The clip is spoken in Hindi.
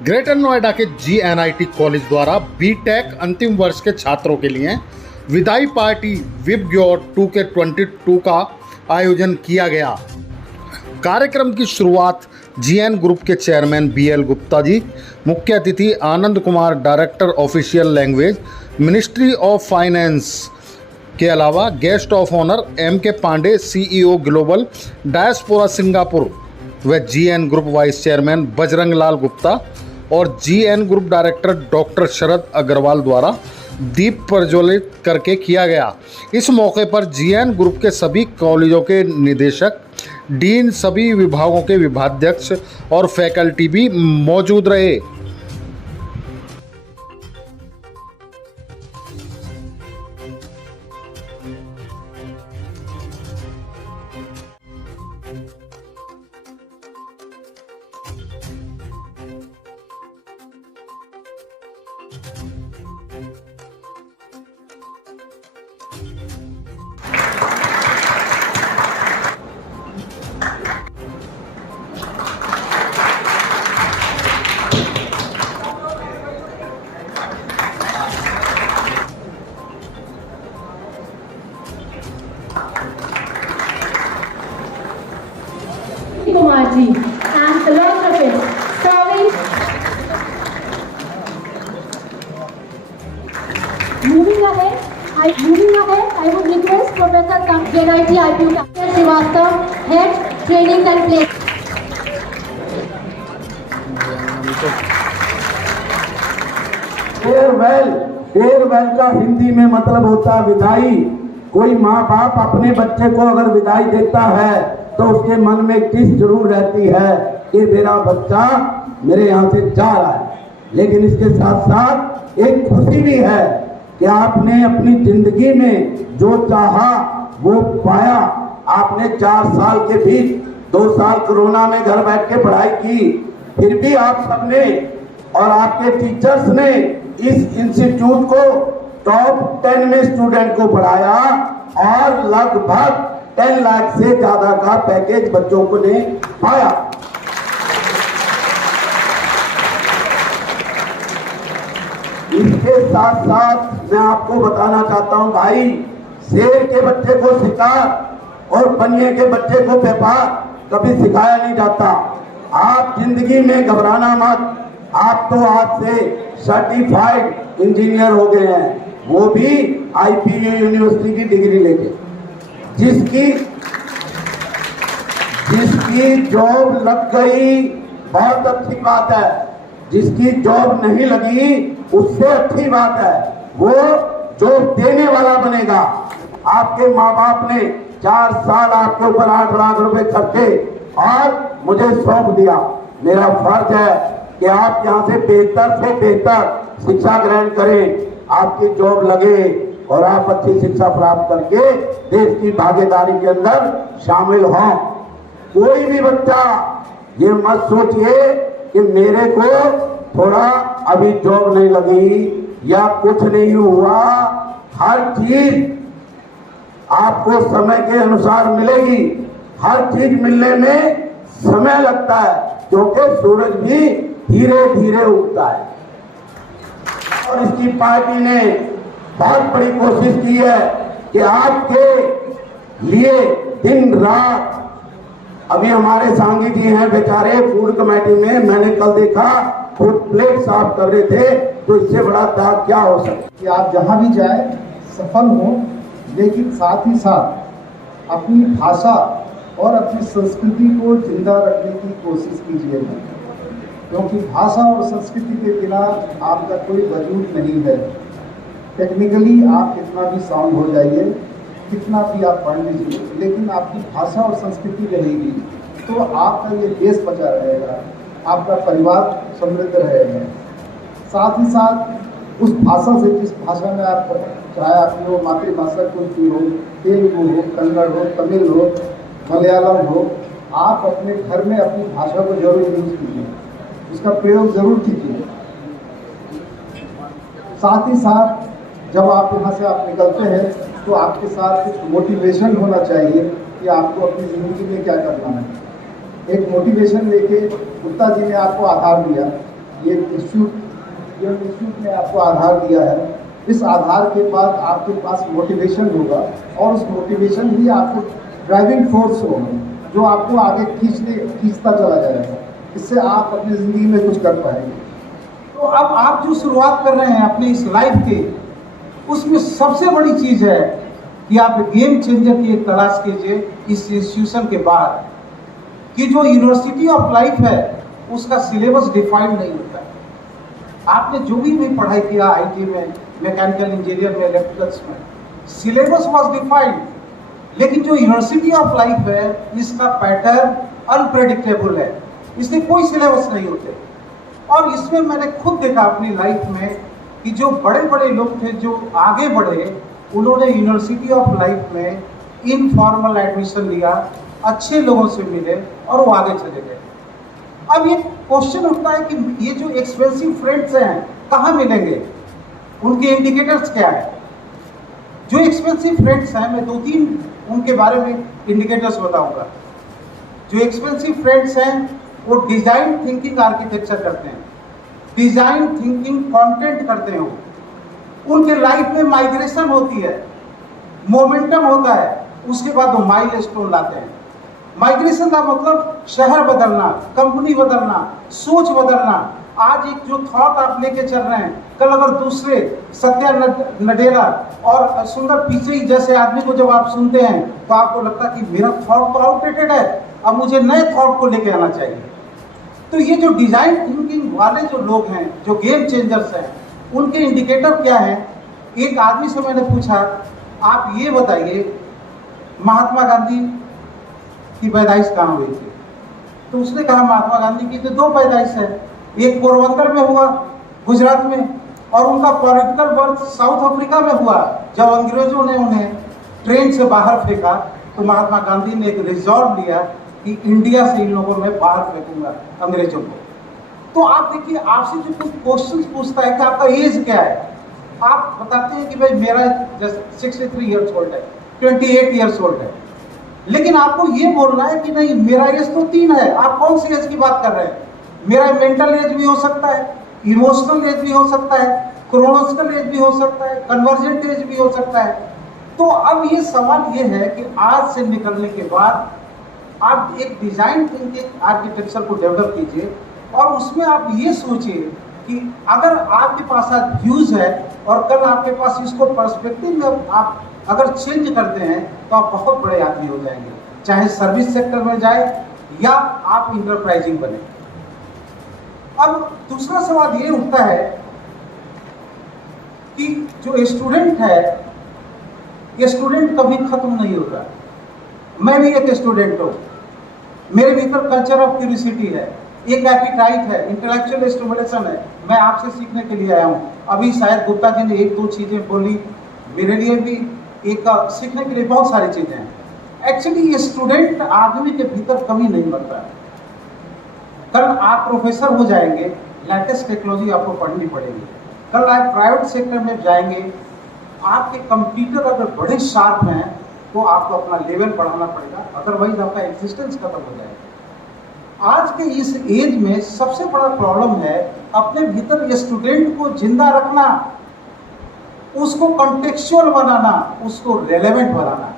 ग्रेटर नोएडा के GNIT कॉलेज द्वारा बीटेक अंतिम वर्ष के छात्रों के लिए विदाई पार्टी विब योर 2K22 का आयोजन किया गया। कार्यक्रम की शुरुआत GN ग्रुप के चेयरमैन BL गुप्ता जी, मुख्य अतिथि Anand Kumar, director official language, ministry of finance के अलावा guest of honour MK Pande, CEO global diaspora Singapore व GN group vice chairman Bajrang Lal Gupta और GN group director doctor Sharad Agarwal द्वारा दीप प्रज्वलित करके किया गया। इस मौके पर GN ग्रुप के सभी कॉलेजों के निदेशक, डीन, सभी विभागों के विभागाध्यक्ष और फैकल्टी भी मौजूद रहे। Kumar ji and philanthropist serving. Moving ahead, I would request Professor GNIT IPU Captain Srivastava, Head Training and Play. Farewell का हिंदी में मतलब होता है विदाई। कोई माँ बाप अपने बच्चे को अगर विदाई देता है तो उसके मन में किस जरूर रहती है कि मेरा बच्चा मेरे यहाँ से जा रहा है। लेकिन इसके साथ साथ एक खुशी भी है कि आपने अपनी जिंदगी में जो चाहा वो पाया। आपने 4 साल के बीच 2 साल कोरोना में घर बैठ के पढ़ाई की, फिर भी आप सबने और आपके टीचर्स ने इस इंस्टीट्यूट को टॉप 10 में स्टूडेंट को पढ़ाया और लगभग 10 लाख से ज्यादा का पैकेज बच्चों को ने पाया। इसके साथ साथ मैं आपको बताना चाहता हूं भाई, शेर के बच्चे को शिकार और बनिए के बच्चे को व्यापार कभी सिखाया नहीं जाता। आप जिंदगी में घबराना मत। आप तो आज से सर्टिफाइड इंजीनियर हो गए हैं, वो भी IPU यूनिवर्सिटी की डिग्री लेके। जिसकी जॉब लग गई बहुत अच्छी बात है, जिसकी जॉब नहीं लगी उससे अच्छी बात है, वो जॉब देने वाला बनेगा। आपके माँ बाप ने 4 साल आपके ऊपर 8 लाख रुपए खर्चे और मुझे सौंप दिया। मेरा फर्ज है कि आप यहाँ से बेहतर शिक्षा ग्रहण करें, आपकी जॉब लगे और आप अच्छी शिक्षा प्राप्त करके देश की भागीदारी के अंदर शामिल हों। कोई भी बच्चा ये मत सोचिए कि मेरे को थोड़ा अभी जॉब नहीं लगी या कुछ नहीं हुआ। हर चीज आपको समय के अनुसार मिलेगी। हर चीज मिलने में समय लगता है क्योंकि सूरज भी धीरे धीरे उगता है। और इसकी पार्टी ने बहुत बड़ी कोशिश की है कि आपके लिए दिन रात, अभी हमारे सांगी जी हैं बेचारे फूड कमेटी में, मैंने कल देखा खुद प्लेट साफ कर रहे थे, तो इससे बड़ा दाग क्या हो सकता कि आप जहां भी जाएं सफल हो, लेकिन साथ ही साथ अपनी भाषा और अपनी संस्कृति को जिंदा रखने की कोशिश कीजिए, क्योंकि भाषा और संस्कृति के बिना आपका कोई वजूद नहीं है। टेक्निकली आप कितना भी साउंड हो जाइए, कितना भी आप पढ़ लीजिए, लेकिन आपकी भाषा और संस्कृति रहेगी तो आपका ये देश बचा रहेगा, आपका परिवार समृद्ध रहेगा। साथ ही साथ उस भाषा से, जिस भाषा में आप, चाहे आपकी वो मातृभाषा कुछ भी हो, तेलुगु हो, कन्नड़ हो, तमिल हो, मलयालम हो, आप अपने घर में अपनी भाषा को जरूर यूज कीजिए, उसका प्रयोग जरूर कीजिए। साथ ही साथ जब आप यहाँ से आप निकलते हैं तो आपके साथ कुछ मोटिवेशन होना चाहिए कि आपको अपनी ज़िंदगी में क्या करना है। एक मोटिवेशन लेके गुप्ता जी ने आपको आधार दिया ये इंस्टीट्यूट ने आपको आधार दिया है। इस आधार के बाद आपके पास मोटिवेशन होगा और उस मोटिवेशन ही आपको ड्राइविंग फोर्स होगा जो आपको आगे खींचता चला जाएगा। इससे आप अपनी ज़िंदगी में कुछ कर पाएंगे। तो अब आप जो शुरुआत कर रहे हैं अपने इस लाइफ के, उसमें सबसे बड़ी चीज़ है कि आप गेम चेंजर की एक तलाश कीजिए इस इंस्टीट्यूशन के बाद कि जो यूनिवर्सिटी ऑफ लाइफ है उसका सिलेबस डिफाइंड नहीं होता है। आपने जो भी पढ़ाई किया आईटी में, मैकेनिकल इंजीनियर में, इलेक्ट्रिकल्स में, सिलेबस वाज डिफाइंड, लेकिन जो यूनिवर्सिटी ऑफ लाइफ है इसका पैटर्न अनप्रेडिक्टेबल है, इसके कोई सिलेबस नहीं होते। और इसमें मैंने खुद देखा अपनी लाइफ में कि जो बड़े बड़े लोग थे जो आगे बढ़े, उन्होंने यूनिवर्सिटी ऑफ लाइफ में इनफॉर्मल एडमिशन लिया, अच्छे लोगों से मिले और वो आगे चले गए। अब ये क्वेश्चन उठता है कि ये जो एक्सपेंसिव फ्रेंड्स हैं कहाँ मिलेंगे, उनके इंडिकेटर्स क्या है? जो एक्सपेंसिव फ्रेंड्स हैं, मैं 2-3 उनके बारे में इंडिकेटर्स बताऊंगा। जो एक्सपेंसिव फ्रेंड्स हैं वो डिजाइन थिंकिंग आर्किटेक्चर करते हैं, डिजाइन थिंकिंग कंटेंट करते हैं, उनके लाइफ में माइग्रेशन होती है, मोमेंटम होता है, उसके बाद वो माइलस्टोन लाते हैं। माइग्रेशन का मतलब शहर बदलना, कंपनी बदलना, सोच बदलना। आज एक जो थॉट आप लेके चल रहे हैं, कल अगर दूसरे सत्या नडेला और सुंदर पिचई जैसे आदमी को जब आप सुनते हैं तो आपको लगता है कि मेरा थॉट तो आउटडेटेड है, अब मुझे नए थॉट को लेके आना चाहिए। तो ये जो डिजाइन थिंकिंग वाले जो लोग हैं, जो गेम चेंजर्स हैं, उनके इंडिकेटर क्या है? एक आदमी से मैंने पूछा, आप ये बताइए महात्मा गांधी की पैदाइश कहाँ हुई थी? तो उसने कहा महात्मा गांधी की तो 2 पैदाइश है, एक पोरबंदर में हुआ गुजरात में, और उनका पॉलिटिकल बर्थ साउथ अफ्रीका में हुआ। जब अंग्रेजों ने उन्हें ट्रेन से बाहर फेंका तो महात्मा गांधी ने एक रिजॉल्व लिया कि इंडिया से इन लोगों में बाहर फेंकूंगा अंग्रेजों को। तो आप देखिए, आपसे जो कुछ क्वेश्चन पूछता है कि आपका एज क्या है, आप बताते हैं कि भाई मेरा जैसे 63 ईयर्स ओल्ड है, 28 ईयर्स ओल्ड है, लेकिन आपको ये बोलना है कि नहीं मेरा एज तो 3 है। आप कौन सी एज की बात कर रहे हैं? मेरा मेंटल एज भी हो सकता है, इमोशनल एज भी हो सकता है, क्रोनोलॉजिकल एज भी हो सकता है, कन्वर्जेंट एज भी हो सकता है। तो अब ये सवाल ये है कि आज से निकलने के बाद आप एक डिजाइन थिंकिंग आर्किटेक्चर को डेवलप कीजिए और उसमें आप ये सोचिए कि अगर आपके पास आज व्यूज है और कल आपके पास इसको पर्सपेक्टिव में आप अगर चेंज करते हैं तो आप बहुत बड़े आदमी हो जाएंगे, चाहे सर्विस सेक्टर में जाए या आप इंटरप्राइजिंग बने। अब दूसरा सवाल ये उठता है कि जो स्टूडेंट है, ये स्टूडेंट कभी खत्म नहीं होता। मैं भी एक स्टूडेंट हूँ, मेरे भीतर कल्चर ऑफ क्यूरियोसिटी है, एक एपिटाइट है, इंटेलेक्चुअल स्टिमुलेशन है। मैं आपसे सीखने के लिए आया हूँ। अभी शायद गुप्ता जी ने 1-2 चीज़ें बोली, मेरे लिए भी एक सीखने के लिए बहुत सारी चीज़ें हैं। एक्चुअली ये स्टूडेंट आदमी के भीतर कभी नहीं बनता है। कल आप प्रोफेसर हो जाएंगे, लेटेस्ट टेक्नोलॉजी आपको पढ़नी पड़ेगी। कल आप प्राइवेट सेक्टर में जाएंगे, आपके कंप्यूटर अगर बड़े शार्प हैं तो आपको अपना लेवल बढ़ाना पड़ेगा, अदरवाइज आपका एग्जिस्टेंस खत्म हो जाएगा। आज के इस एज में सबसे बड़ा प्रॉब्लम है अपने भीतर स्टूडेंट को जिंदा रखना, उसको कॉन्टेक्चुअल बनाना, उसको रेलेवेंट बनाना।